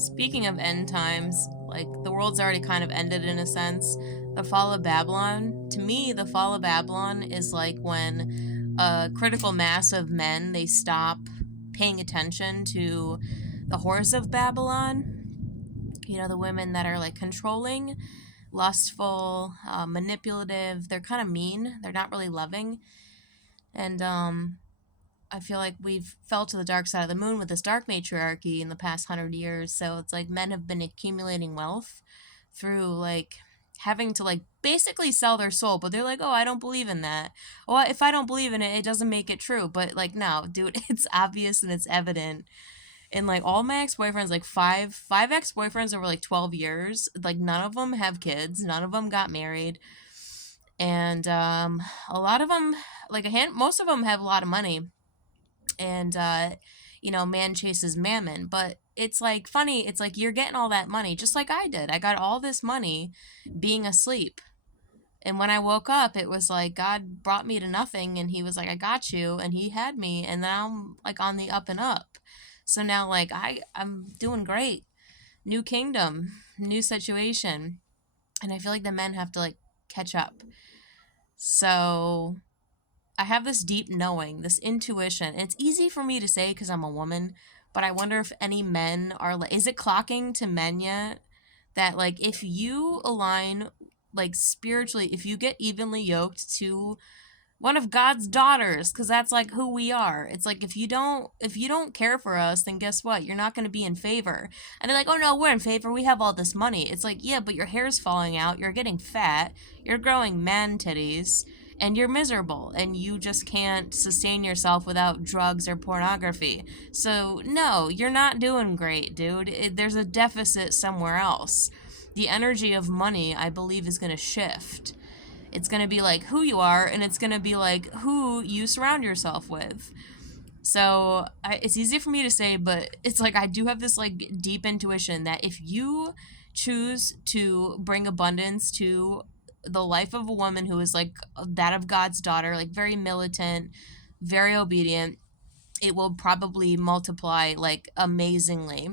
Speaking of end times, like the world's already kind of ended in a sense. The fall of Babylon, to me, the fall of Babylon is like when a critical mass of men they stop paying attention to the whores of Babylon. You know, the women that are like controlling, lustful, manipulative. They're kind of mean. They're not really loving, and I feel like we've fell to the dark side of the moon with this dark matriarchy in the past 100 years. So it's like men have been accumulating wealth through like having to like basically sell their soul, but they're like, oh, I don't believe in that. Well, if I don't believe in it, it doesn't make it true. But like, no, dude, it's obvious and it's evident. And like all my ex-boyfriends, like five ex-boyfriends over like 12 years, like none of them have kids, none of them got married, and a lot of them, like most of them have a lot of money, and man chases mammon. But it's like funny, it's like you're getting all that money just like I did. I got all this money being asleep, and when I woke up it was like God brought me to nothing, and he was like, I got you, and he had me, and now I'm like on the up and up. So now like I'm doing great. New kingdom, new situation. And I feel like the men have to like catch up. So I have this deep knowing, this intuition. And it's easy for me to say because I'm a woman, but I wonder if any men are like, is it clocking to men yet? That like if you align like spiritually, if you get evenly yoked to one of God's daughters, because that's like who we are. It's like if you don't care for us, then guess what? You're not going to be in favor. And they're like, oh no, we're in favor. We have all this money. It's like, yeah, but your hair's falling out. You're getting fat. You're growing man titties. And you're miserable, and you just can't sustain yourself without drugs or pornography. So, no, you're not doing great, dude. There's a deficit somewhere else. The energy of money, I believe, is going to shift. It's going to be like who you are, and it's going to be like who you surround yourself with. So it's easy for me to say, but it's like I do have this like deep intuition that if you choose to bring abundance to the life of a woman who is like that of God's daughter, like very militant, very obedient, it will probably multiply like amazingly.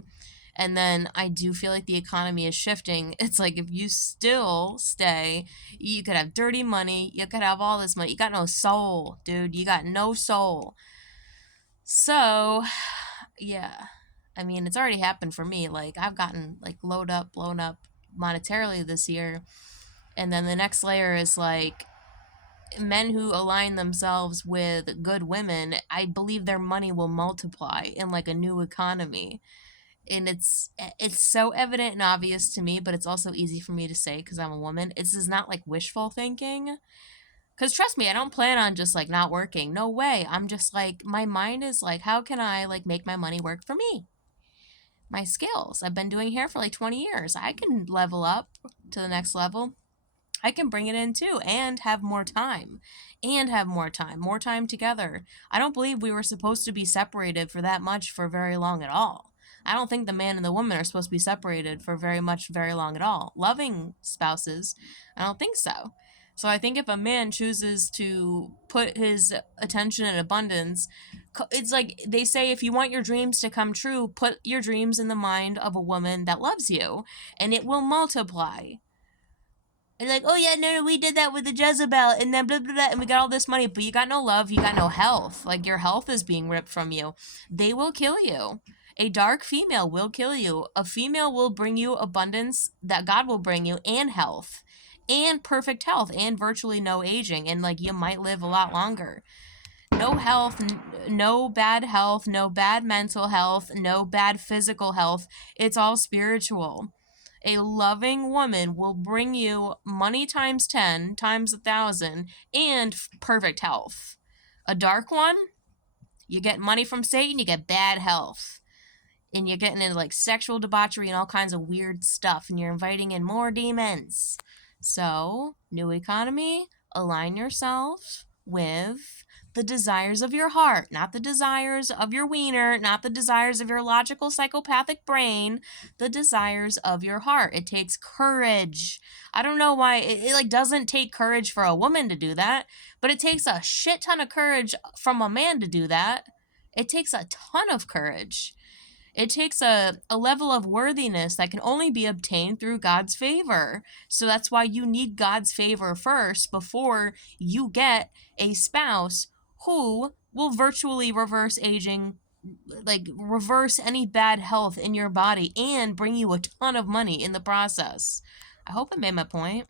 And then I do feel like the economy is shifting. It's like if you still stay, you could have dirty money, you could have all this money. You got no soul, dude. You got no soul. So, yeah. I mean, it's already happened for me. Like, I've gotten like blown up monetarily this year. And then the next layer is like men who align themselves with good women. I believe their money will multiply in like a new economy, and it's so evident and obvious to me, but it's also easy for me to say because I'm a woman. This is not like wishful thinking. Because trust me, I don't plan on just like not working. No way. I'm just like, my mind is like, how can I like make my money work for me? My skills. I've been doing hair for like 20 years. I can level up to the next level. I can bring it in too and have more time. And have more time together. I don't believe we were supposed to be separated for that much for very long at all. I don't think the man and the woman are supposed to be separated for very long at all. Loving spouses, I don't think so. So I think if a man chooses to put his attention in abundance, it's like they say, if you want your dreams to come true, put your dreams in the mind of a woman that loves you, and it will multiply. And like, oh yeah, no, we did that with the Jezebel, and then blah blah blah, and we got all this money, but you got no love, you got no health. Like your health is being ripped from you. They will kill you. A dark female will kill you. A female will bring you abundance that God will bring you, and health, and perfect health, and virtually no aging, and like you might live a lot longer. No health, no bad health, no bad mental health, no bad physical health. It's all spiritual. A loving woman will bring you money times 10, times 1,000, and perfect health. A dark one, you get money from Satan, you get bad health. And you're getting into like sexual debauchery and all kinds of weird stuff, and you're inviting in more demons. So, new economy, align yourself with the desires of your heart, not the desires of your wiener, not the desires of your logical psychopathic brain, the desires of your heart. It takes courage. I don't know why it like doesn't take courage for a woman to do that, but it takes a shit ton of courage from a man to do that. It takes a ton of courage. It takes a level of worthiness that can only be obtained through God's favor. So that's why you need God's favor first before you get a spouse who will virtually reverse aging, like reverse any bad health in your body and bring you a ton of money in the process. I hope I made my point.